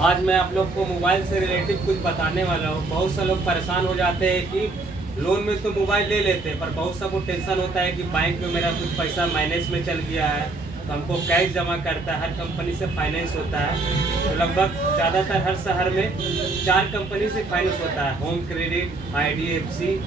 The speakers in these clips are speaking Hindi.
आज मैं आप लोग को मोबाइल से रिलेटेड कुछ बताने वाला हूँ। बहुत से लोग परेशान हो जाते हैं कि लोन में तो मोबाइल ले लेते हैं, पर बहुत सा को टेंशन होता है कि बैंक में मेरा कुछ पैसा माइनस में चल गया है, तो हमको कैश जमा करता है। हर कंपनी से फाइनेंस होता है, तो लगभग ज़्यादातर हर शहर में 4 कंपनी से फाइनेंस होता है। होम क्रेडिट, IDFC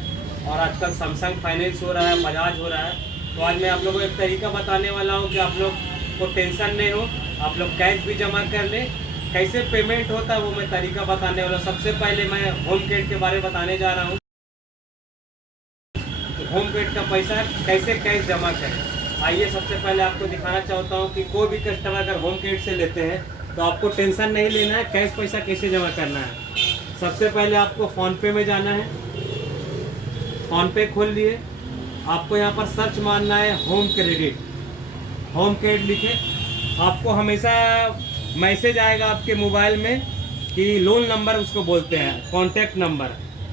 और आजकल सैमसंग फाइनेंस हो रहा है, बजाज हो रहा है। तो आज मैं आप लोगों को एक तरीका बताने वाला हूँ कि आप लोग को टेंशन नहीं हो, आप लोग कैश भी जमा कर लें। कैसे पेमेंट होता है वो मैं तरीका बताने वाला हूँ। सबसे पहले मैं होम क्रेडिट के बारे में बताने जा रहा हूँ। होम क्रेडिट का पैसा कैसे कैश जमा करें। आइए सबसे पहले आपको दिखाना चाहता हूँ कि कोई भी कस्टमर अगर होम क्रेडिट से लेते हैं तो आपको टेंशन नहीं लेना है, कैश पैसा कैसे जमा करना है। सबसे पहले आपको फ़ोनपे में जाना है। फ़ोनपे खोल लिए, आपको यहाँ पर सर्च मारना है होम क्रेडिट। होम क्रेडिट लिखे, आपको हमेशा मैसेज आएगा आपके मोबाइल में कि लोन नंबर उसको बोलते हैं, कॉन्टैक्ट नंबर।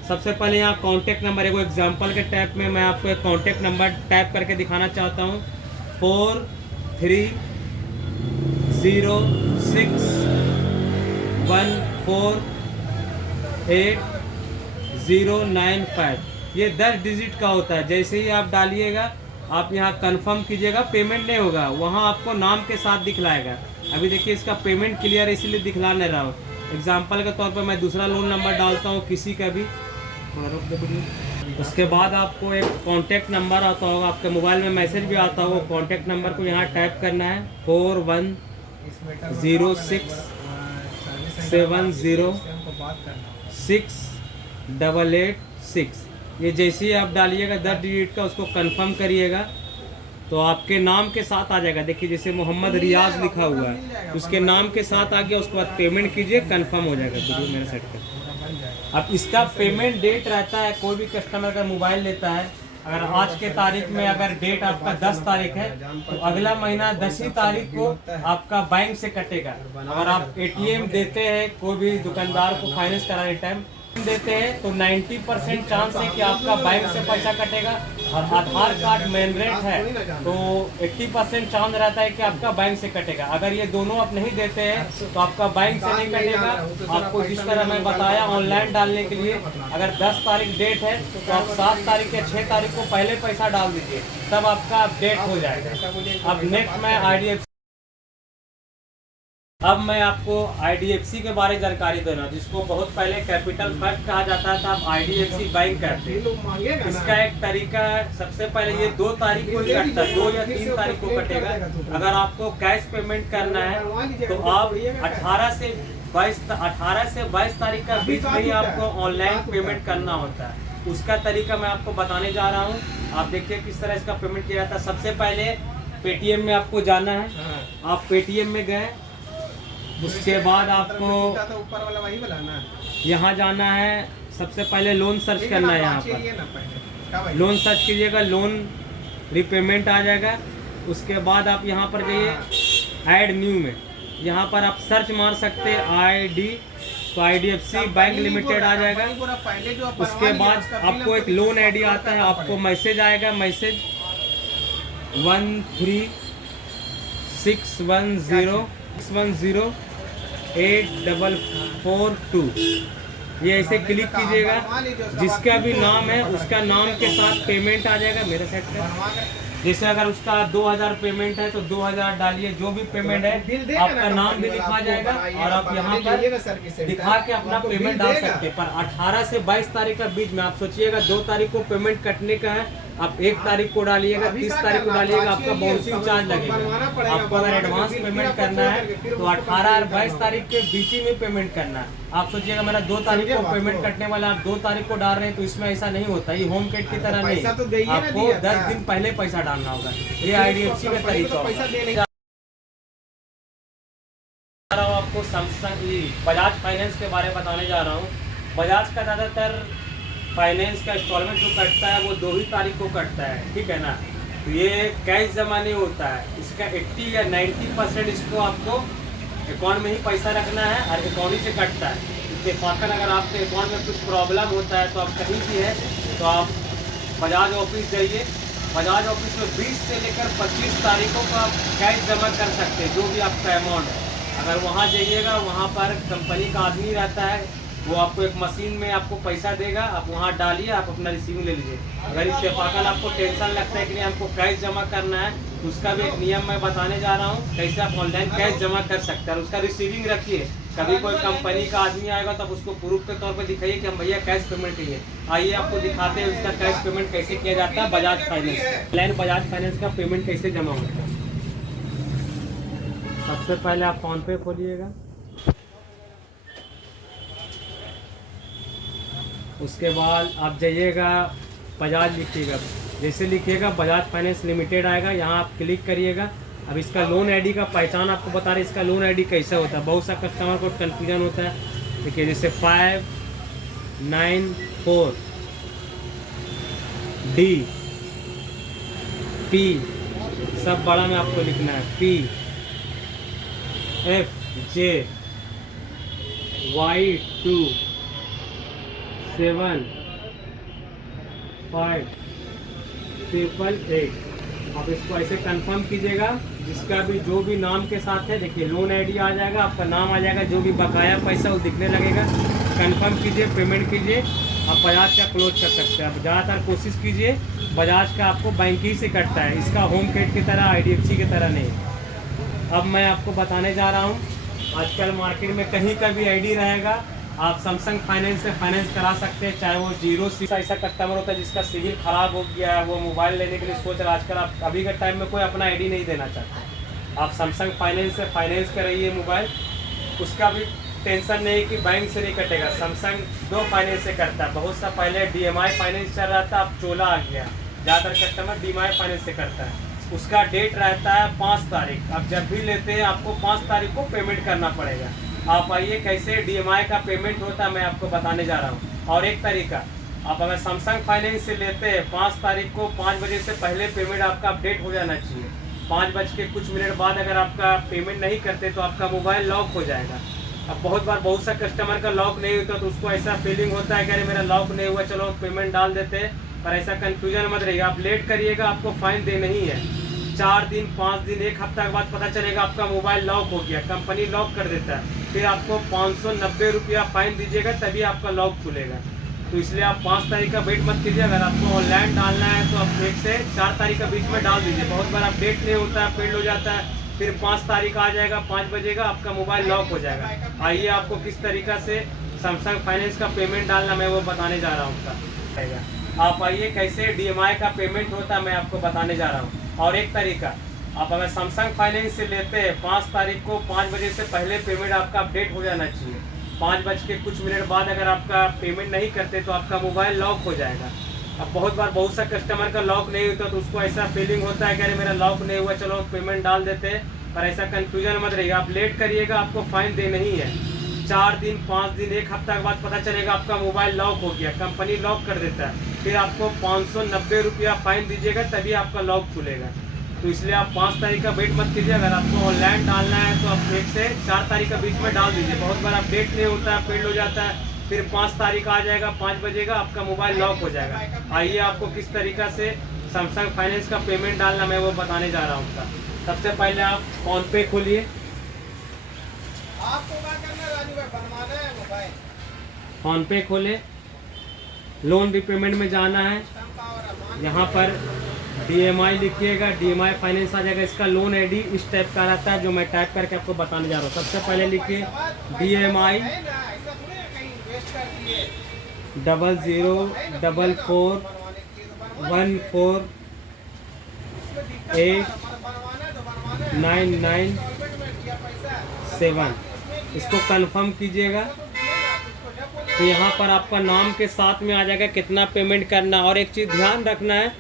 सबसे पहले यहाँ कॉन्टैक्ट नंबर, एगो एग्जांपल के टैप में मैं आपको एक कॉन्टैक्ट नंबर टैप करके दिखाना चाहता हूँ। 4306148095। ये 10 डिजिट का होता है। जैसे ही आप डालिएगा, आप यहाँ कंफर्म कीजिएगा, पेमेंट नहीं होगा, वहाँ आपको नाम के साथ दिखलाएगा। अभी देखिए इसका पेमेंट क्लियर है, इसीलिए दिखला नहीं रहा हूँ। एग्जाम्पल के तौर पर मैं दूसरा लोन नंबर डालता हूँ किसी का भी। उसके बाद आपको एक कॉन्टैक्ट नंबर आता होगा, आपके मोबाइल में मैसेज भी आता होगा। कॉन्टैक्ट नंबर को यहाँ टाइप करना है 4106706886। ये जैसे ही आप डालिएगा 10 डिजिट का, उसको कंफर्म करिएगा तो आपके नाम के साथ आ जाएगा। देखिए जैसे मोहम्मद रियाज लिखा हुआ है, उसके नाम के साथ आ गया। उसके बाद पेमेंट कीजिए, कंफर्म हो जाएगा। वीडियो मेरा सेट कर। अब इसका पेमेंट डेट रहता है, कोई भी कस्टमर अगर मोबाइल लेता है, अगर आज के तारीख में अगर डेट आपका 10 तारीख है तो अगला महीना 10 ही तारीख को आपका बैंक से कटेगा। अगर आप ATM देते हैं, कोई भी दुकानदार को फाइनेंस कराने टाइम देते हैं, तो 90% चांस है कि आपका बैंक से पैसा कटेगा। और आधार कार्ड मेन रेट है तो 80% चांस रहता है कि आपका बैंक से कटेगा। अगर ये दोनों आप नहीं देते हैं तो आपका बैंक से नहीं कटेगा। आपको जिस तरह मैं बताया ऑनलाइन डालने के लिए, अगर 10 तारीख डेट है तो आप 7 तारीख या 6 तारीख को पहले पैसा डाल दीजिए, तब आपका अपडेट हो जाएगा। अब नेक्स्ट मैं IDFC, अब मैं आपको IDFC के बारे में जानकारी देना, जिसको बहुत पहले कैपिटल फर्स्ट कहा जाता था, अब IDFC बैंक कहते हैं। इसका एक तरीका है, सबसे पहले ये 2 तारीख को कटता है, 2 या 3 तारीख को कटेगा। अगर आपको कैश पेमेंट करना है तो आप 18 से 22 तारीख का बीच में ही आपको ऑनलाइन पेमेंट करना होता है। उसका तरीका मैं आपको बताने जा रहा हूँ। आप देखिए किस तरह इसका पेमेंट किया जाता है। सबसे पहले पेटीएम में आपको जाना है। आप पेटीएम में गए, उसके बाद आपको ऊपर वाला वही बनाना है, यहाँ जाना है। सबसे पहले लोन सर्च करना है। यहाँ पर लोन सर्च कीजिएगा, लोन रीपेमेंट आ जाएगा। उसके बाद आप यहाँ पर जाइए ऐड न्यू में, यहाँ पर आप सर्च मार सकते हैं ID, तो IDFC बैंक लिमिटेड आ जाएगा। उसके बाद आपको एक लोन ID आता है, आपको मैसेज आएगा, मैसेज 136106108442। ये ऐसे क्लिक कीजिएगा, जिसका भी नाम है उसका नाम के साथ पेमेंट आ जाएगा। मेरे सेट का जैसे अगर उसका 2000 पेमेंट है तो 2000 डालिए, जो भी पेमेंट है आपका नाम भी दिखा जाएगा और आप यहाँ पर दिखा के अपना पेमेंट डाल सकते हैं। पर 18 से 22 तारीख का बीच में आप सोचिएगा 2 तारीख को पेमेंट कटने का है, आप 1 तारीख को डालिएगा, 30 तारीख को डालिएगा, आपका बाउंसिंग चार्ज लगेगा। आपको अगर एडवांस पेमेंट करना है तो 18 और 22 तारीख के बीच ही में पेमेंट करना है। आप सोचिएगा मेरा 2 तारीख को पेमेंट कटने वाला, आप 2 तारीख को डाल रहे हैं, तो इसमें ऐसा नहीं होता। ये होम क्रेडिट की तरह नहीं, आपको 10 दिन पहले पैसा डालना होगा। ये IDFC का तरीका होगा। आपको सैमसंग बजाज फाइनेंस के बारे में बताने जा रहा हूँ। बजाज का ज़्यादातर फाइनेंस का इंस्टॉलमेंट जो कटता है वो 2 ही तारीख को कटता है, ठीक है ना। तो ये कैश जमा नहीं होता है। इसका 80 या 90% इसको आपको अकाउंट में ही पैसा रखना है और अकाउंट ही से कटता है। इत्तेफाकन अगर आपके अकाउंट में कुछ प्रॉब्लम होता है तो आप कहीं भी है तो आप बजाज ऑफिस जाइए। बजाज ऑफिस में 20 से लेकर 25 तारीखों को आप कैश जमा कर सकते हैं, जो भी आपका अमाउंट है। अगर वहाँ जाइएगा, वहाँ पर कंपनी का आदमी रहता है, वो आपको एक मशीन में आपको पैसा देगा, आप वहाँ डालिए, आप अपना रिसीविंग ले लीजिए। अगर इत्तेफाकन आपको टेंशन लगता है कि नहीं हमको कैश जमा करना है, उसका भी एक नियम मैं बताने जा रहा हूँ कैसे आप ऑनलाइन कैश जमा कर सकते हैं। और उसका रिसीविंग रखिए, कभी कोई कंपनी का आदमी आएगा तो आप उसको प्रूफ के तौर पर दिखाइए कि हम भैया कैश पेमेंट किए। आइए आपको दिखाते हैं उसका कैश पेमेंट कैसे किया जाता है बजाज फाइनेंस का। ऑनलाइन बजाज फाइनेंस का पेमेंट कैसे जमा होता है। सबसे पहले आप फोन पे खोलिएगा, उसके बाद आप जाइएगा बजाज लिखिएगा, जैसे लिखिएगा बजाज फाइनेंस लिमिटेड आएगा, यहाँ आप क्लिक करिएगा। अब इसका लोन आईडी का पहचान आपको बता रहे, इसका लोन आईडी कैसा होता है। बहुत सा कस्टमर को कन्फ्यूजन होता है। देखिए जैसे 594 D P सब बड़ा में आपको लिखना है, P F J Y 2 7 5 888। आप इसको ऐसे कंफर्म कीजिएगा, जिसका भी जो भी नाम के साथ है। देखिए लोन आईडी आ जाएगा, आपका नाम आ जाएगा, जो भी बकाया पैसा वो दिखने लगेगा। कंफर्म कीजिए, पेमेंट कीजिए, आप बजाज का क्लोज कर सकते हैं। अब ज़्यादातर कोशिश कीजिए बजाज का आपको बैंक ही से कटता है, इसका होम क्रेडिट की तरह IDFC की तरह नहीं। अब मैं आपको बताने जा रहा हूँ, आजकल मार्केट में कहीं का भी ID रहेगा, आप सैमसंग फाइनेंस से फाइनेंस करा सकते हैं। चाहे वो 0 ऐसा कस्टमर होता है जिसका सिविल खराब हो गया है, वो मोबाइल लेने के लिए सोच रहा है। आजकल आप अभी के टाइम में कोई अपना ID नहीं देना चाहता, आप सैमसंग फाइनेंस से फाइनेंस कराइए मोबाइल, उसका भी टेंशन नहीं कि बैंक से नहीं कटेगा। सैमसंग 2 फाइनेंस से करता है। बहुत सा पहले DMI फाइनेंस चल रहा था, अब चोला आ गया, ज़्यादातर कस्टमर DMI फाइनेंस से करता है। उसका डेट रहता है 5 तारीख। अब जब भी लेते हैं आपको 5 तारीख को पेमेंट करना पड़ेगा। आप आइए कैसे DMI का पेमेंट होता है मैं आपको बताने जा रहा हूँ। और एक तरीका, आप अगर सैमसंग फाइनेंस से लेते हैं 5 तारीख को 5 बजे से पहले पेमेंट आपका अपडेट हो जाना चाहिए। 5 बज के कुछ मिनट बाद अगर आपका पेमेंट नहीं करते तो आपका मोबाइल लॉक हो जाएगा। अब बहुत सा कस्टमर का लॉक नहीं होता तो उसको ऐसा फीलिंग होता है कि अरे मेरा लॉक नहीं हुआ, चलो पेमेंट डाल देते हैं। पर ऐसा कन्फ्यूजन मत रहिएगा, आप लेट करिएगा आपको फाइन देना ही है। 4 दिन 5 दिन 1 हफ्ता के बाद पता चलेगा आपका मोबाइल लॉक हो गया, कंपनी लॉक कर देता है, फिर आपको 590 रुपया फाइन दीजिएगा तभी आपका लॉक खुलेगा। तो इसलिए आप 5 तारीख का वेट मत कीजिए। अगर आपको ऑनलाइन डालना है तो आप 1 से 4 तारीख का बीच में डाल दीजिए। बहुत बार अपडेट नहीं होता है, फेल हो जाता है, फिर 5 तारीख आ जाएगा 5 बजेगा आपका मोबाइल लॉक हो जाएगा। आइए आपको किस तरीका से सैमसंग फाइनेंस का पेमेंट डालना मैं वो बताने जा रहा हूँ। आप आइए कैसे DMI का पेमेंट होता है मैं आपको बताने जा रहा हूँ। और एक तरीका, आप अगर सैमसंग फाइनेंस से लेते हैं 5 तारीख को 5 बजे से पहले पेमेंट आपका अपडेट हो जाना चाहिए। 5 बज के कुछ मिनट बाद अगर आपका पेमेंट नहीं करते तो आपका मोबाइल लॉक हो जाएगा। अब बहुत सा कस्टमर का लॉक नहीं होता तो उसको ऐसा फीलिंग होता है कि अरे मेरा लॉक नहीं हुआ, चलो पेमेंट डाल देते हैं। पर ऐसा कन्फ्यूजन मत रहिएगा, आप लेट करिएगा आपको फाइन देना ही है। 4 दिन 5 दिन 1 हफ्ता के बाद पता चलेगा आपका मोबाइल लॉक हो गया, कंपनी लॉक कर देता है, फिर आपको 590 रुपया फाइन दीजिएगा तभी आपका लॉक खुलेगा। तो इसलिए आप 5 तारीख का वेट मत कीजिए। अगर आपको ऑनलाइन डालना है तो आप 1 से 4 तारीख का बीच में डाल दीजिए। बहुत बार अपडेट नहीं होता है, फेल हो जाता है, फिर 5 तारीख आ जाएगा 5 बजेगा आपका मोबाइल लॉक हो जाएगा। आइए आपको किस तरीका से सैमसंग फाइनेंस का पेमेंट डालना मैं वो बताने जा रहा हूँ। सबसे पहले आप फोन पे खोलिए, आपको क्या करना है राजू भाई, बनवाना है मोबाइल। फोन पे खोले, लोन रिपेमेंट में जाना है, यहाँ पर DMI लिखिएगा, DMI फाइनेंस आ जाएगा। इसका लोन आईडी इस टाइप का रहता है जो मैं टाइप करके आपको बताने जा रहा हूँ। सबसे पहले लिखिए DMI 0044148997। इसको कंफर्म कीजिएगा तो यहाँ पर आपका नाम के साथ में आ जाएगा कितना पेमेंट करना। और एक चीज़ ध्यान रखना है,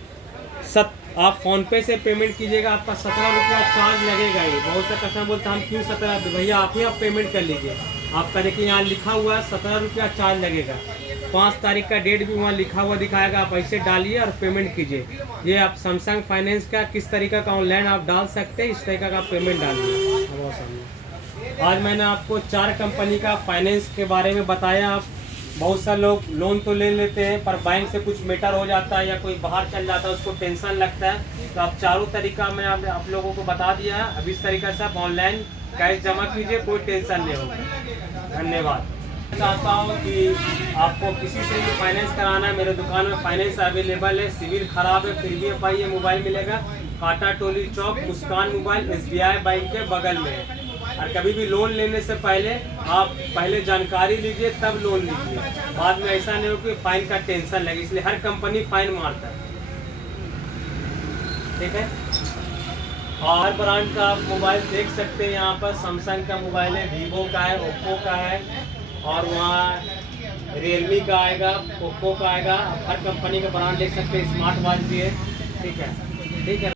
आप फ़ोन पे से पेमेंट कीजिएगा, आपका 17 रुपया चार्ज लगेगा। ये बहुत सा कस्टमर बोलता है हम क्यों 17, भैया आप ही आप पेमेंट कर लीजिए। आपका देखिए यहाँ लिखा हुआ है 17 रुपया चार्ज लगेगा। 5 तारीख का डेट भी वहाँ लिखा हुआ दिखाएगा, आप ऐसे डालिए और पेमेंट कीजिए। ये आप सैमसंग फाइनेंस का किस तरीका का ऑनलाइन आप डाल सकते हैं, इस तरीका का आप पेमेंट डालिए। आज मैंने आपको 4 कंपनी का फाइनेंस के बारे में बताया। आप बहुत सा लोग लोन तो ले लेते हैं पर बैंक से कुछ मैटर हो जाता है या कोई बाहर चल जाता है, उसको टेंशन लगता है। तो अब चारों तरीका मैं आप लोगों को बता दिया है। अब इस तरीके से आप ऑनलाइन कैश जमा कीजिए, कोई टेंशन नहीं होगा। धन्यवाद। चाहता हूँ कि आपको किसी से भी फाइनेंस कराना है, मेरे दुकान में फाइनेंस अवेलेबल है। सिविल खराब है फिर भी पाइए मोबाइल मिलेगा। काटा टोली चौक, मुस्कान मोबाइल, SBI बैंक के बगल में है। और कभी भी लोन लेने से पहले आप पहले जानकारी लीजिए तब लोन लीजिए। बाद में ऐसा नहीं हो कि फाइन का टेंशन लगे, इसलिए हर कंपनी फाइन मारता है। ठीक है, और हर ब्रांड का आप मोबाइल देख सकते हैं। यहाँ पर सैमसंग का मोबाइल है, वीवो का है, ओप्पो का है, और वहाँ रियलमी का आएगा, ओप्पो का आएगा। हर कंपनी का ब्रांड देख सकते हैं। स्मार्ट वॉच भी है। ठीक है, ठीक है।